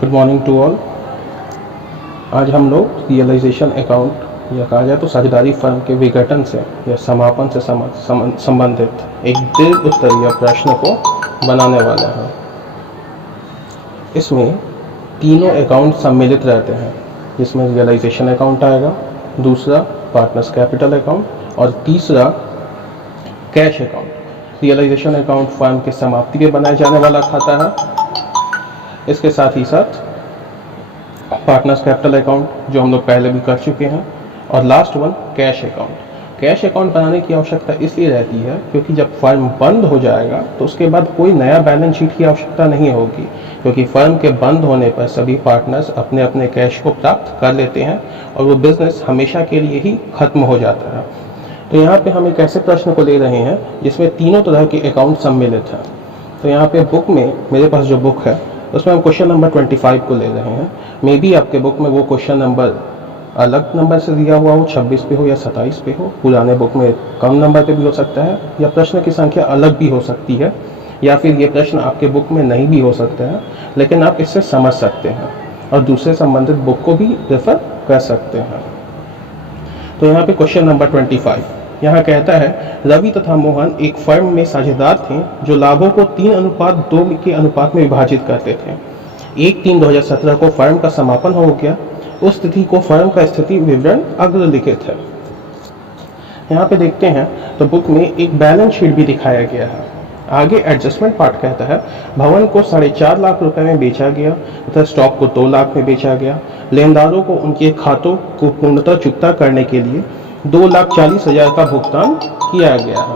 Good morning to all. आज हम लोग रियलाइजेशन अकाउंट या कहा जाए तो साझेदारी फर्म के विघटन से या समापन से संबंधित एक दीर्घ उत्तरीय प्रश्न को बनाने वाले हैं। इसमें तीनों अकाउंट सम्मिलित रहते हैं, जिसमें रियलाइजेशन अकाउंट आएगा, दूसरा पार्टनर्स कैपिटल अकाउंट और तीसरा cash account. Realisation account firm के समाप्ति पे बनाए जाने वाला खाता है। इसके साथ ही साथ पार्टनर्स कैपिटल अकाउंट जो हम लोग पहले भी कर चुके हैं, और last one cash account. Cash account बनाने की आवश्यकता इसलिए रहती है क्योंकि जब फर्म बंद हो जाएगा तो उसके बाद कोई नया बैलेंस शीट की आवश्यकता नहीं होगी, क्योंकि फर्म के बंद होने पर सभी पार्टनर्स अपने अपने कैश को प्राप्त कर लेते हैं और वो बिजनेस हमेशा के लिए ही खत्म हो जाता है। तो यहाँ पे हम एक ऐसे प्रश्न को ले रहे हैं जिसमें तीनों तरह के अकाउंट सम्मिलित हैं। तो यहाँ पे बुक में, मेरे पास जो बुक है उसमें हम क्वेश्चन नंबर 25 को ले रहे हैं। मे बी आपके बुक में वो क्वेश्चन नंबर अलग नंबर से दिया हुआ हो, 26 पे हो या 27 पे हो। पुराने बुक में कम नंबर पे भी हो सकता है, या प्रश्न की संख्या अलग भी हो सकती है, या फिर ये प्रश्न आपके बुक में नहीं भी हो सकता है, लेकिन आप इससे समझ सकते हैं और दूसरे संबंधित बुक को भी रेफर कर सकते हैं। तो यहाँ पे क्वेश्चन नंबर 25 यहाँ कहता है, रवि तथा मोहन एक फर्म में साझेदार थे जो लाभों को 3:2 के अनुपात में विभाजित करते थे। 1/3/2017 को फर्म का समापन हो गया। उस तिथि को फर्म का स्थिति विवरण अग्रलिखित है। यहाँ पे देखते हैं तो बुक में एक बैलेंस शीट भी दिखाया गया है। आगे एडजस्टमेंट पार्ट कहता है, भवन को 4.5 लाख रुपए में बेचा गया तथा स्टॉक को 2 लाख में बेचा गया। लेनदारों को उनके खातों को पूर्णतः चुकता करने के लिए 2,40,000 का भुगतान किया गया है।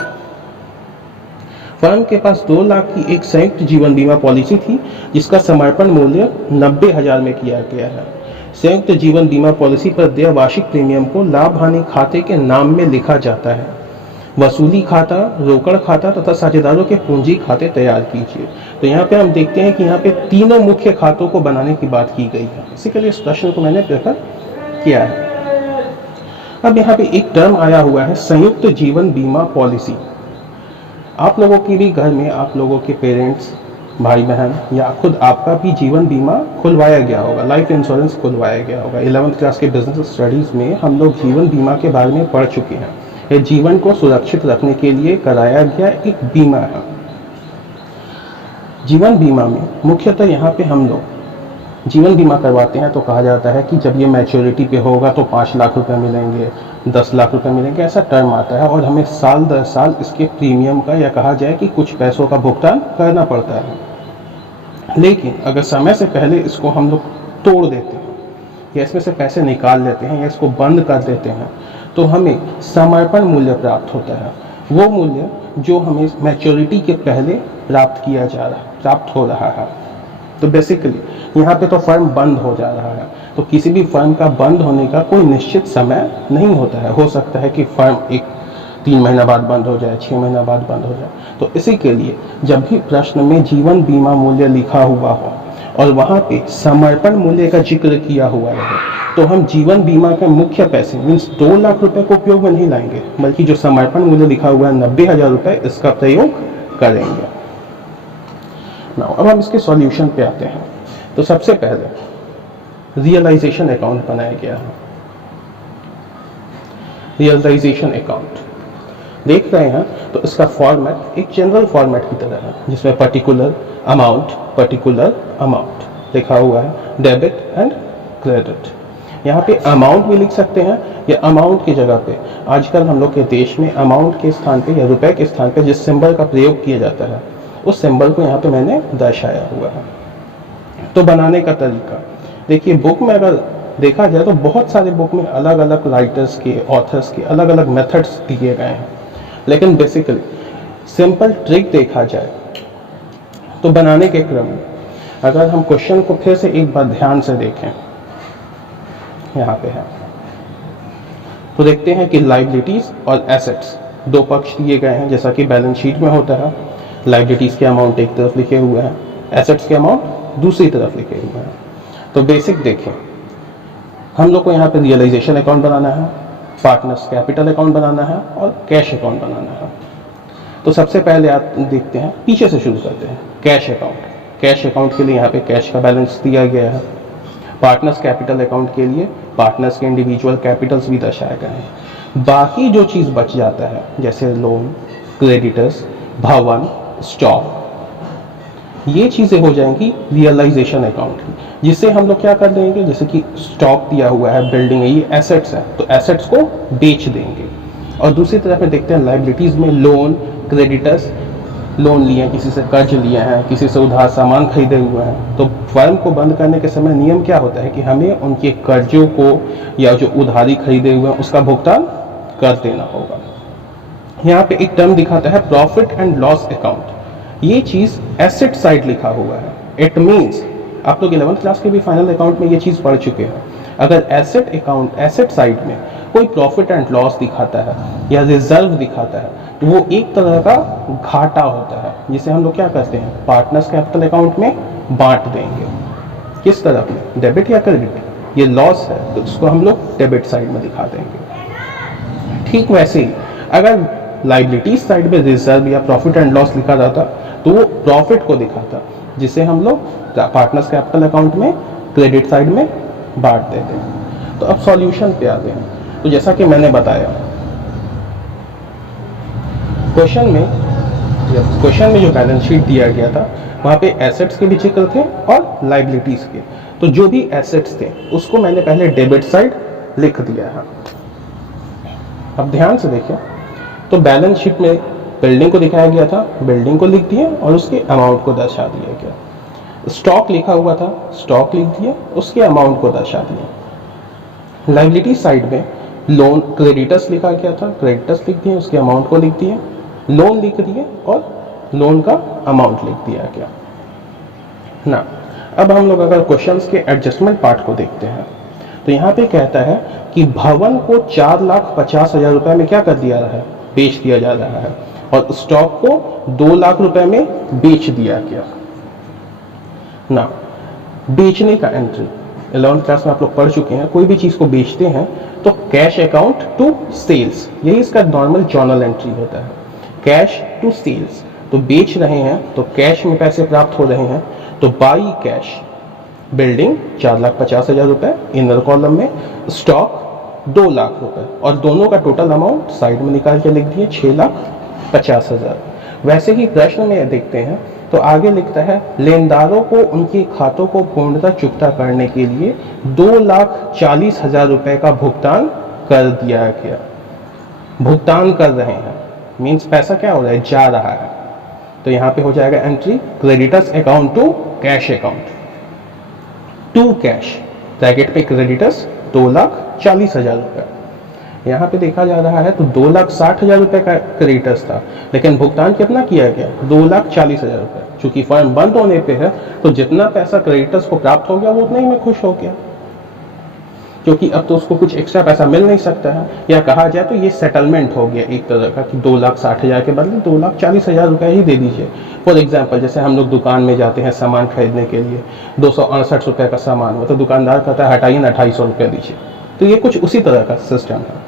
फर्म के पास 2 लाख की एक संयुक्त जीवन बीमा पॉलिसी थी जिसका समर्पण मूल्य 90,000 में किया गया है। संयुक्त जीवन बीमा पॉलिसी पर देय वार्षिक प्रीमियम को लाभ हानि खाते के नाम में लिखा जाता है। वसूली खाता, रोकड़ खाता तथा साझेदारों के पूंजी खाते तैयार कीजिए। तो यहाँ पे हम देखते हैं कि यहाँ पे तीनों मुख्य खातों को बनाने की बात की गई है। इसी के लिए इस प्रश्न को मैंने प्रेफर किया है। अब यहाँ पे एक टर्म आया हुआ है, संयुक्त जीवन बीमा पॉलिसी। आप लोगों के भी घर में आप लोगों के पेरेंट्स, भाई बहन या खुद आपका भी जीवन बीमा खुलवाया गया होगा, लाइफ इंश्योरेंस खुलवाया गया होगा। 11th क्लास के बिजनेस स्टडीज में हम लोग जीवन बीमा के बारे में पढ़ चुके हैं। यह जीवन को सुरक्षित रखने के लिए कराया गया एक बीमा है। जीवन बीमा में मुख्यतः यहाँ पे हम लोग जीवन बीमा करवाते हैं तो कहा जाता है कि जब ये मैच्योरिटी पे होगा तो 5 लाख रुपए मिलेंगे, 10 लाख रुपए मिलेंगे, ऐसा टर्म आता है और हमें साल दर साल इसके प्रीमियम का या कहा जाए कि कुछ पैसों का भुगतान करना पड़ता है। लेकिन अगर समय से पहले इसको हम लोग तोड़ देते हैं या इसमें से पैसे निकाल लेते हैं या इसको बंद कर देते हैं तो हमें समर्पण मूल्य प्राप्त होता है। वो मूल्य जो हमें मैच्योरिटी के पहले प्राप्त हो रहा है। तो बेसिकली यहाँ पे तो फर्म बंद हो जा रहा है, तो किसी भी फर्म का बंद होने का कोई निश्चित समय नहीं होता है। हो सकता है कि फर्म 3 महीना बाद बंद हो जाए, 6 महीना बाद बंद हो जाए। तो इसी के लिए जब भी प्रश्न में जीवन बीमा मूल्य लिखा हुआ हो और वहाँ पे समर्पण मूल्य का जिक्र किया हुआ रहे तो हम जीवन बीमा के मुख्य पैसे मीन्स 2 लाख रुपए को उपयोग में नहीं लाएंगे, बल्कि जो समर्पण मूल्य लिखा हुआ है 90,000 रुपए, इसका प्रयोग करेंगे। अब हम इसके सॉल्यूशन पे आते हैं। तो सबसे पहले रियलाइजेशन अकाउंट बनाया गया है। रियलाइजेशन अकाउंट देख रहे हैं तो इसका फॉर्मेट एक जनरल फॉर्मेट की तरह है, जिसमें पर्टिकुलर अमाउंट लिखा हुआ है, डेबिट एंड क्रेडिट। यहाँ पे अमाउंट भी लिख सकते हैं या अमाउंट की जगह पे आजकल हम लोग के देश में अमाउंट के स्थान पे या रुपए के स्थान पे जिस सिंबल का प्रयोग किया जाता है उस सिंबल को यहाँ पे मैंने दर्शाया हुआ है। तो बनाने का तरीका देखिए, बुक में अगर देखा जाए तो बहुत सारे बुक में अलग अलग राइटर्स के, ऑथर्स के अलग अलग मेथड्स दिए गए हैं, लेकिन बेसिकली सिंपल ट्रिक देखा जाए तो बनाने के क्रम में अगर हम क्वेश्चन को फिर से एक बार ध्यान से देखें, यहाँ पे है तो देखते हैं कि लायबिलिटीज और एसेट्स 2 पक्ष दिए गए हैं, जैसा कि बैलेंस शीट में होता है। लायबिलिटीज के अमाउंट एक तरफ लिखे हुए हैं, एसेट्स के अमाउंट दूसरी तरफ लिखे हुए हैं। तो बेसिक देखें, हम लोग को यहाँ पे रियलाइजेशन अकाउंट बनाना है, पार्टनर्स कैपिटल अकाउंट बनाना है और कैश अकाउंट बनाना है। तो सबसे पहले आप देखते हैं, पीछे से शुरू करते हैं, कैश अकाउंट। कैश अकाउंट के लिए यहाँ पे कैश का बैलेंस दिया गया है। पार्टनर्स कैपिटल अकाउंट के लिए पार्टनर्स के इंडिविजुअल कैपिटल्स भी दर्शाए गए हैं। बाकी जो चीज़ बच जाता है जैसे लोन, क्रेडिटर्स, भवन, स्टॉक, ये चीज़ें हो जाएंगी रियलाइजेशन अकाउंट की, जिससे हम लोग क्या कर देंगे, जैसे कि स्टॉक दिया हुआ है, बिल्डिंग है, ये एसेट्स है, तो एसेट्स को बेच देंगे। और दूसरी तरफ में देखते हैं लाइबिलिटीज़ में लोन, क्रेडिटर्स, लोन लिए हैं, किसी से कर्ज लिए हैं, किसी से उधार सामान खरीदे हुए हैं, तो फर्म को बंद करने के समय नियम क्या होता है कि हमें उनके कर्जों को या जो उधारी खरीदे हुए हैं उसका भुगतान कर देना होगा। यहाँ पे एक टर्म दिखाता है प्रॉफिट एंड लॉस अकाउंट, ये चीज़ एसेट साइड लिखा हुआ है। इट मीन्स आप लोग 11th क्लास के भी फाइनल अकाउंट में ये चीज़ पढ़ चुके हैं। अगर एसेट अकाउंट, एसेट साइड में कोई प्रॉफिट एंड लॉस दिखाता है या रिजर्व दिखाता है तो वो एक तरह का घाटा होता है, जिसे हम लोग क्या करते हैं, पार्टनर्स कैपिटल अकाउंट में बांट देंगे। किस तरफ में, डेबिट या क्रेडिट, ये लॉस है तो इसको हम लोग डेबिट साइड में दिखा देंगे। ठीक वैसे ही अगर लाइबिलिटीज साइड में रिजर्व या प्रॉफिट एंड लॉस लिखा जाता तो वो प्रॉफिट को दिखाता, जिसे हम लोग पार्टनर्स कैपिटल अकाउंट में क्रेडिट साइड में बांट देते हैं। तो अब सॉल्यूशन पे आते हैं। तो जैसा कि मैंने बताया क्वेश्चन में जो बैलेंस शीट दिया गया था वहाँ पे एसेट्स के भी जिक्र थे और लाइबिलिटीज के। तो जो भी एसेट्स थे उसको मैंने पहले डेबिट साइड लिख दिया है। अब ध्यान से देखिए, तो बैलेंस शीट में बिल्डिंग को दिखाया गया था, बिल्डिंग को लिख दिया और उसके अमाउंट को दर्शा दिया गया। स्टॉक लिखा हुआ था, स्टॉक लिख दिया, उसके अमाउंट को दर्शा दिया। लाइबिलिटी साइड में लोन, क्रेडिटर्स लिखा गया था, क्रेडिटर्स लिख दिए, उसके अमाउंट को लिख दिए, लोन लिख दिए और लोन का अमाउंट लिख दिया गया ना। अब हम लोग अगर क्वेश्चंस के एडजस्टमेंट पार्ट को देखते हैं तो यहाँ पे कहता है कि भवन को 4,50,000 रुपए में क्या कर दिया रहा है, बेच दिया जा रहा है, और स्टॉक को 2 लाख रुपए में बेच दिया गया ना। बेचने का एंट्री 11th क्लास में आप लोग पढ़ चुके हैं, कोई भी चीज को बेचते हैं तो कैश अकाउंट टू सेल्स, यही इसका नॉर्मल जर्नल एंट्री होता है, कैश टू सेल्स। तो बेच रहे हैं तो कैश में पैसे प्राप्त हो रहे हैं, तो बाई कैश बिल्डिंग 4,50,000 रुपए इनर कॉलम में, स्टॉक 2 लाख रुपए, और दोनों का टोटल अमाउंट साइड में निकाल के लिख दिए 6,50,000। वैसे ही प्रश्न में देखते हैं तो आगे लिखता है लेनदारों को उनके खातों को पूर्णतः चुकता करने के लिए 2,40,000 रुपए का भुगतान कर दिया गया। भुगतान कर रहे हैं मीन्स पैसा क्या हो रहा है, जा रहा है। तो यहाँ पे हो जाएगा entry creditors account to cash account, to cash bracket पे क्रेडिटर्स 2,40,000 रुपए। यहाँ पे देखा जा रहा है तो 2,60,000 रुपए का क्रेडिटर्स था, लेकिन भुगतान कितना किया गया, 2,40,000 रुपए। चूंकि फर्म बंद होने पे है तो जितना पैसा क्रेडिटर्स को प्राप्त हो गया वो उतना ही में खुश हो गया, क्योंकि अब तो उसको कुछ एक्स्ट्रा पैसा मिल नहीं सकता है, या कहा जाए तो ये सेटलमेंट हो गया एक तरह का कि 2,60,000 के बदले 2,40,000 रुपए ही दे दीजिए। फॉर एग्जाम्पल जैसे हम लोग दुकान में जाते हैं सामान खरीदने के लिए, 268 रुपए का सामान हो तो दुकानदार कहता है हटाइए ना 250 रुपये दीजिए। तो ये कुछ उसी तरह का सिस्टम है।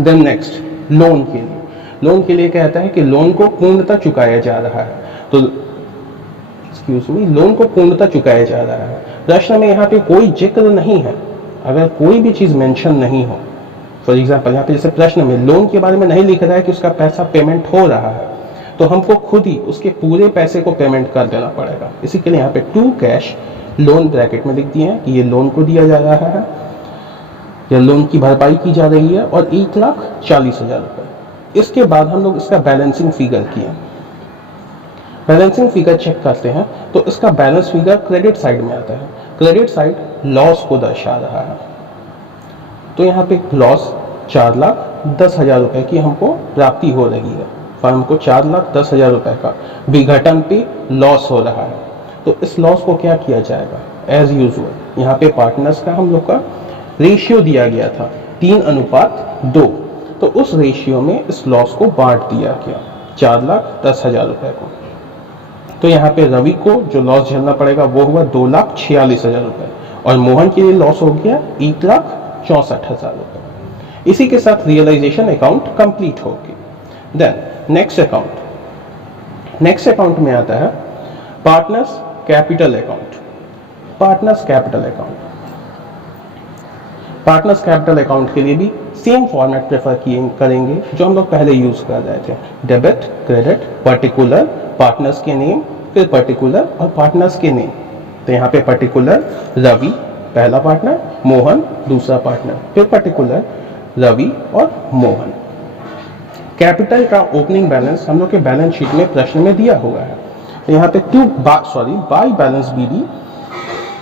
देन नेक्स्ट लोन के लिए, लोन के लिए कहता है कि लोन को पूर्णतः चुकाया जा रहा है, तो एक्सक्यूज मी, लोन को पूर्णतः चुकाया जा रहा है। प्रश्न में यहाँ पे कोई जिक्र नहीं है, अगर कोई भी चीज मेंशन नहीं हो, फॉर एग्जाम्पल यहाँ पे जैसे प्रश्न में लोन के बारे में नहीं लिख रहा है कि उसका पैसा पेमेंट हो रहा है, तो हमको खुद ही उसके पूरे पैसे को पेमेंट कर देना पड़ेगा। इसी के लिए यहाँ पे टू कैश लोन ब्रैकेट में लिख दिए हैं कि ये लोन को दिया जा रहा है या लोन की भरपाई की जा रही है, और 1,40,000 रुपए। इसके बाद हम लोग इसका बैलेंसिंग फिगर किए, बैलेंसिंग फिगर चेक करते हैं तो इसका बैलेंस फिगर क्रेडिट साइड में आता है। क्रेडिट साइड लॉस को दर्शा रहा है, तो यहाँ पे लॉस 4,10,000 रुपए की हमको प्राप्ति हो रही है। फर्म को 4,10,000 रुपए का विघटन पे लॉस हो रहा है, तो इस लॉस को क्या किया जाएगा, एज यूजुअल यहाँ पे पार्टनर्स का हम लोग का रेशियो दिया गया था 3:2, तो उस रेशियो में इस लॉस को बांट दिया गया 4,10,000 रुपए को। तो यहाँ पे रवि को जो लॉस झेलना पड़ेगा वो हुआ 2,46,000 रुपए, और मोहन के लिए लॉस हो गया 1,64,000 रुपए। इसी के साथ रियलाइजेशन अकाउंट कंप्लीट हो गई। देन नेक्स्ट अकाउंट में आता है partners capital account. Partners capital account, partners capital account के लिए भी सेम फॉर्मेट प्रेफर करेंगे जो हम लोग पहले यूज कर रहे थे। डेबिट, क्रेडिट, पर्टिकुलर, पार्टनर्स के नेम, फिर पर्टिकुलर और पार्टनर्स के नेम। तो यहाँ पे पर्टिकुलर रवि पहला पार्टनर, मोहन दूसरा पार्टनर, फिर पर्टिकुलर रवि और मोहन। कैपिटल का ओपनिंग बैलेंस हम लोग के बैलेंस शीट में प्रश्न में दिया हुआ है। तो यहाँ पे बाय बैलेंस बीडी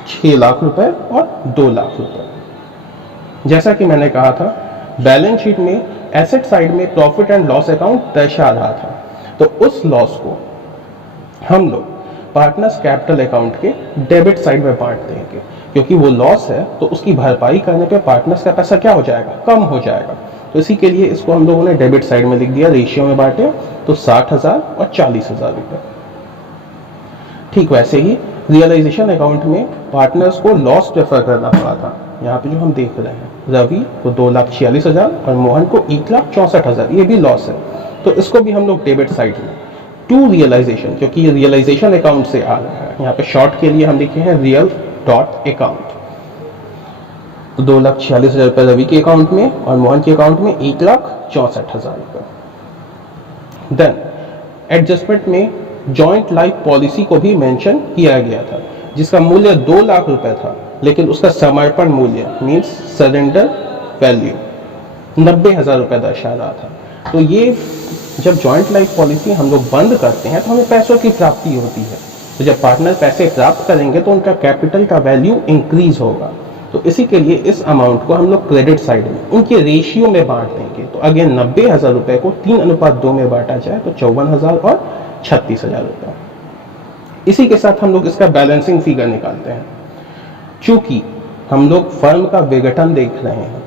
6 लाख रुपए और 2 लाख रुपए। जैसा कि मैंने कहा था, बैलेंस शीट में एसेट साइड में प्रॉफिट एंड लॉस अकाउंट दर्शा रहा था, तो उस लॉस को हम लोग पार्टनर्स कैपिटल अकाउंट के डेबिट साइड में बांट देंगे, क्योंकि वो लॉस है तो उसकी भरपाई करने पे पार्टनर्स का पैसा क्या हो जाएगा, कम हो जाएगा। तो इसी के लिए इसको हम लोगों ने डेबिट साइड में लिख दिया, रेशियो में बांटे तो 60,000 और 40,000 रुपए। ठीक वैसे ही रियलाइजेशन अकाउंट में पार्टनर्स को लॉस प्रेफर करना पड़ा था। यहाँ पे जो हम देख रहे हैं, रवि को 2,46,000 और मोहन को 1,64,000, ये भी लॉस है, तो इसको भी हम लोग डेबिट साइड में टू रियलाइजेशन, क्योंकि ये रियलाइजेशन अकाउंट से आ रहा है, यहाँ पे शॉर्ट के लिए हम लिखे हैं रियल डॉट अकाउंट। तो 2,46,000 रुपये रवि के अकाउंट में और मोहन के अकाउंट में 1,64,000 रुपये। देन एडजस्टमेंट में जॉइंट लाइफ पॉलिसी को भी मेंशन किया गया था, जिसका मूल्य 2 लाख रुपए था, लेकिन उसका समर्पण मूल्य मीन्स सरेंडर वैल्यू 90,000 रुपये दर्शा रहा था। तो ये जब जॉइंट लाइफ पॉलिसी हम लोग बंद करते हैं तो हमें पैसों की प्राप्ति होती है, तो जब पार्टनर पैसे प्राप्त करेंगे तो उनका कैपिटल का वैल्यू इंक्रीज होगा। तो इसी के लिए इस अमाउंट को हम लोग क्रेडिट साइड में उनके रेशियो में बांट देंगे। तो अगेन 90,000 रुपये को 3:2 में बांटा जाए तो 54,000 और 36,000 रुपये। इसी के साथ हम लोग इसका बैलेंसिंग फिगर निकालते हैं। चूंकि हम लोग फर्म का विघटन देख रहे हैं,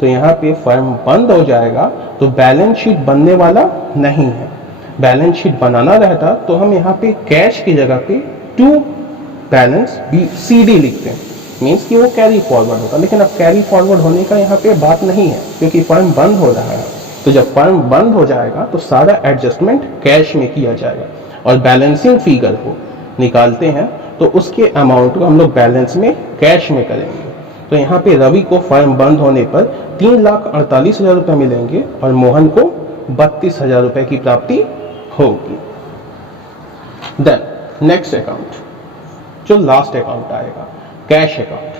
तो यहाँ पे फर्म बंद हो जाएगा तो बैलेंस शीट बनने वाला नहीं है। बैलेंस शीट बनाना रहता तो हम यहाँ पे कैश की जगह पे टू बैलेंस CD लिखते हैं, मीन्स कि वो कैरी फॉरवर्ड होगा। लेकिन अब कैरी फॉरवर्ड होने का यहाँ पे बात नहीं है, क्योंकि फर्म बंद हो रहा है। तो जब फर्म बंद हो जाएगा तो सारा एडजस्टमेंट कैश में किया जाएगा और बैलेंसिंग फिगर को निकालते हैं तो उसके अमाउंट को हम लोग बैलेंस में कैश में करेंगे। तो यहाँ पे रवि को फर्म बंद होने पर 3,48,000 रुपये मिलेंगे और मोहन को 32,000 रुपये की प्राप्ति होगी। देन नेक्स्ट अकाउंट, जो लास्ट अकाउंट आएगा, कैश अकाउंट।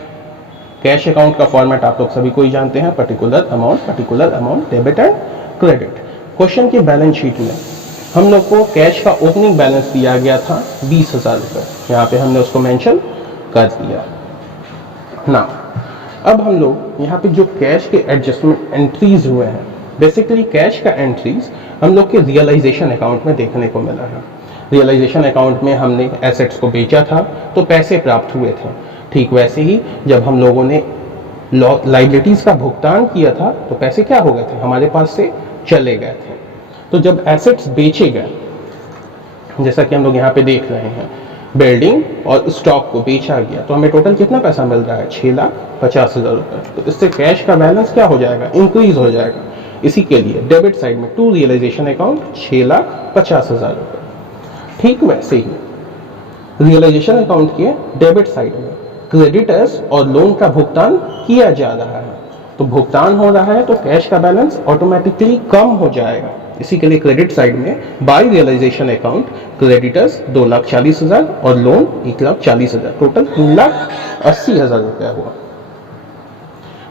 कैश अकाउंट का फॉर्मेट आप लोग सभी को ही जानते हैं, particular amount, debit and credit. Question की बैलेंस शीट में हम लोग को कैश का ओपनिंग बैलेंस दिया गया था 20,000 रुपये, यहाँ पे हमने उसको मेंशन कर दिया ना। अब हम लोग यहाँ पे जो कैश के एडजस्टमेंट एंट्रीज हुए हैं, बेसिकली कैश का एंट्रीज हम लोग के रियलाइजेशन अकाउंट में देखने को मिला है। रियलाइजेशन अकाउंट में हमने एसेट्स को बेचा था तो पैसे प्राप्त हुए थे। ठीक वैसे ही जब हम लोगों ने लाइबिलिटीज का भुगतान किया था तो पैसे क्या हो गए थे, हमारे पास से चले गए थे। तो जब एसेट्स बेचे गए, जैसा कि हम लोग यहाँ पे देख रहे हैं, बिल्डिंग और स्टॉक को बेचा गया तो हमें टोटल कितना पैसा मिल रहा है, 6,50,000 रुपये। तो इससे कैश का बैलेंस क्या हो जाएगा, इंक्रीज हो जाएगा। इसी के लिए डेबिट साइड में टू रियलाइजेशन अकाउंट 6,50,000 रुपये। ठीक वैसे ही रियलाइजेशन अकाउंट के डेबिट साइड में क्रेडिटर्स और लोन का भुगतान किया जा रहा है, तो भुगतान हो रहा है तो कैश का बैलेंस ऑटोमेटिकली कम हो जाएगा। इसी के लिए क्रेडिट साइड में बाय रियलाइजेशन अकाउंट क्रेडिटर्स 2,40,000 और लोन 1,40,000, टोटल 3,80,000 रुपया हुआ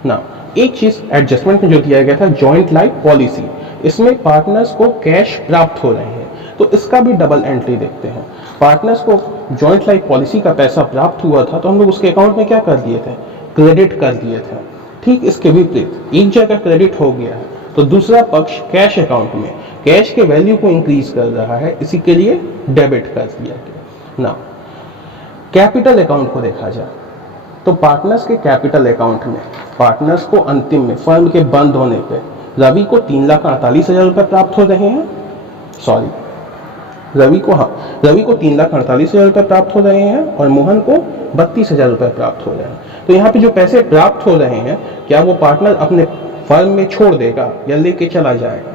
ना। एक चीज एडजस्टमेंट में जो दिया गया था, जॉइंट लाइफ पॉलिसी, इसमें पार्टनर्स को कैश प्राप्त हो रहे हैं, तो इसका भी डबल एंट्री देखते हैं। पार्टनर्स को जॉइंट लाइफ पॉलिसी का पैसा प्राप्त हुआ था तो हम लोग उसके अकाउंट में क्या कर दिए थे, क्रेडिट कर दिए थे। ठीक इसके विपरीत एक जगह क्रेडिट हो गया है तो दूसरा पक्ष कैश अकाउंट में कैश के वैल्यू को इंक्रीज कर रहा है, इसी के लिए डेबिट कर दिया गया ना। कैपिटल अकाउंट को देखा जाए तो पार्टनर्स के कैपिटल अकाउंट में पार्टनर्स को अंतिम में फर्म के बंद होने पे रवि को 3,48,000 रुपये प्राप्त हो रहे हैं, रवि को 3,48,000 रुपये प्राप्त हो रहे हैं और मोहन को 32,000 रुपये प्राप्त हो रहे हैं। तो यहाँ पे जो पैसे प्राप्त हो रहे हैं, क्या वो पार्टनर अपने फर्म में छोड़ देगा या लेके चला जाएगा,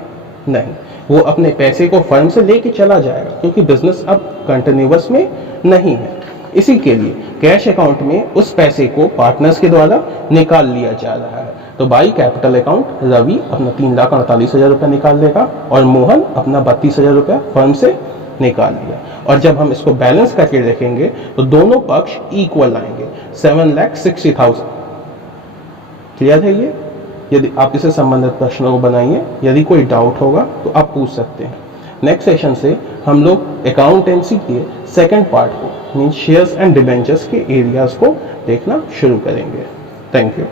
नहीं, वो अपने पैसे को फर्म से लेके चला जाएगा क्योंकि बिजनेस अब कंटिन्यूअस में नहीं है। इसी के लिए कैश अकाउंट में उस पैसे को पार्टनर्स के द्वारा निकाल लिया जा रहा है। तो बाई कैपिटल अकाउंट रवि अपना 3,48,000 रुपये निकाल लेगा और मोहन अपना 32,000 रुपये फर्म से निकाल लिया। और जब हम इसको बैलेंस करके देखेंगे तो दोनों पक्ष इक्वल आएंगे, 7,60,000। क्लियर है ये? यदि आप इसे संबंधित प्रश्नों को बनाइए, यदि कोई डाउट होगा तो आप पूछ सकते हैं। नेक्स्ट सेशन से हम लोग अकाउंटेंसी के सेकंड पार्ट को मींस शेयर्स एंड डिबेंचर्स के एरियाज को देखना शुरू करेंगे। Thank you.